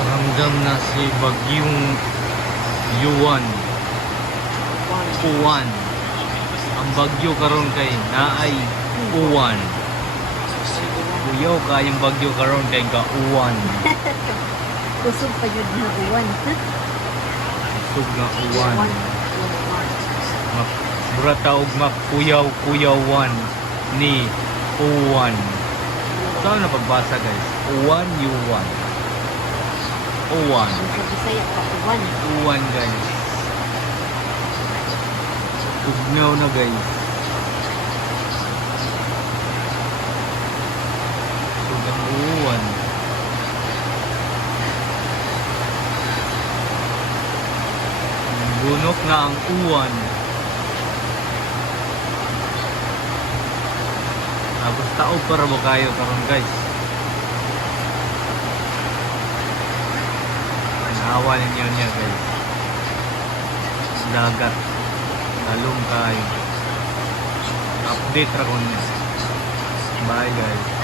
Nakaramdam na si Bagyong Yuan. Uwan. Ang bagyo karon kay naay uwan. Kuyaw kayang bagyo karon kay ga-uwan. Kusog pa yun na uwan. Kusog na uwan. Murata og makuyaw-kuyawan ni uwan. Saan na pagbasa guys? Uwan, yuwan. Uwan. Sa Bisaya pa uwan. Uwan guys. Tugnaw na guys. Tugang uwan. Bunok na ang uwan. Tapos taog para mo kayo karon guys. Naawa ninyo niya guys. Dagat. Lalong kayo. Update ra ko niya. Bye guys.